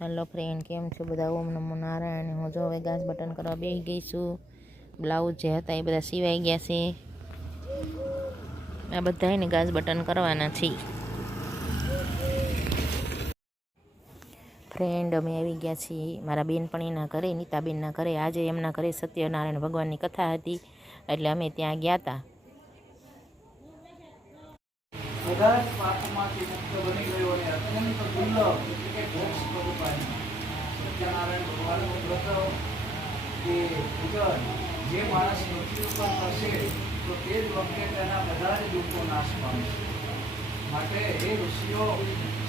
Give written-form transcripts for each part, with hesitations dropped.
Hello friend, केम छो बधा? ओम नमो नारायण। हूँ जो हवे गाज बटन करवा बेही गई छूँ। ब्लाउज जे हता ए बधा सीवाई गया छे। आ बधायने गाज बटन करवाना छे। फ्रेंड, अमे आवी गया छीए मारा बेनपणीना घरे, नीताबेनना घरे। आजे एमना घरे सत्यनारायण भगवाननी कथा हती એટલે અમે ત્યાં ગયા હતા। બધા જ પાપમાંથી મુક્ત બની ગયો અને અત્યંત દુર્લભ એટલે મોક્ષ સ્વરૂપાની સત્યનારાયણ ભગવાનનું વ્રત કે પૂજન જે માણસ પૃથ્વી ઉપર કરશે તો તે જ વખતે તેના બધા જ દુઃખો નાશ પામશે। માટે એ ઋષિઓ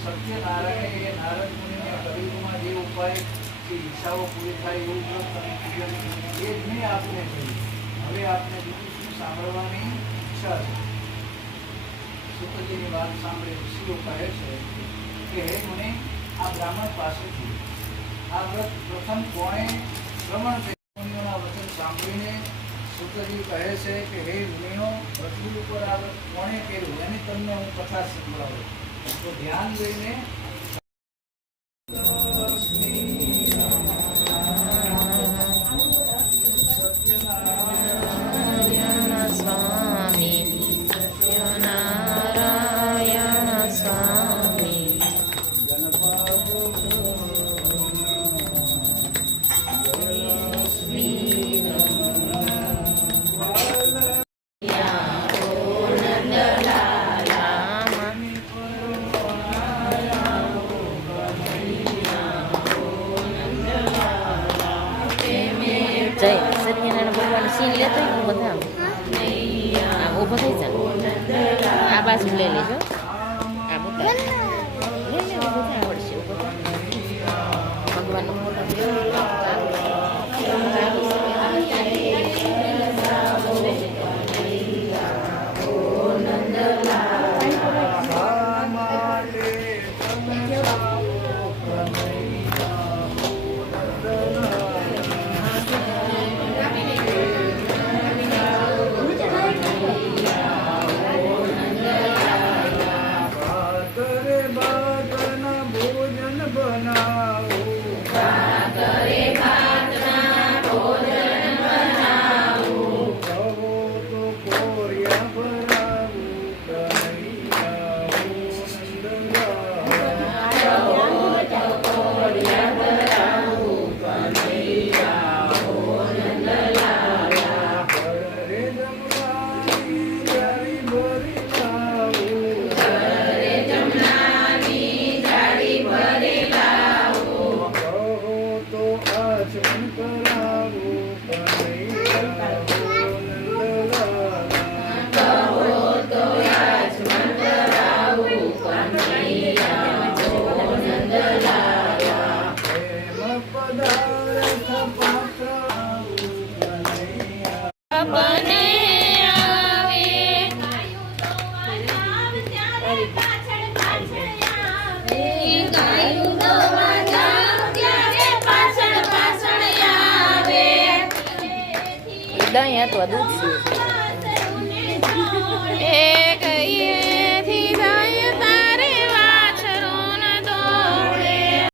સત્યનારાયણે એ નારદ મુનિને કલિયુગમાં જે ઉપાયથી ઈચ્છાઓ પૂરી થાય એવું વ્રત અને પૂજન એ જ મેં આપને કહ્યું। હવે આપને બીજું શું સાંભળવાની ઈચ્છા છે? સુખજીની વાત સાંભળી ઋષિઓ કહે છે કે હે મુનિ, આ બ્રાહ્મણ પાસેથી આ વ્રત પ્રથમ કોણે શ્રવણ કર્યું? મુનિઓના વચન સાંભળીને સુખજી કહે છે કે હે મુનિઓ, પૃથ્વી ઉપર આ વ્રત કોણે કર્યું એની તમને હું કથા સંભળાવું, તો ધ્યાન દઈને जय सत्यनारायण भगवान सीन लेते हैं बता ऊभो थी जा आ बाजू ले लेजो आ बता ले ले ऊभो थी आवड़शे ऊभो भगवान नो फोटो दही तो दूध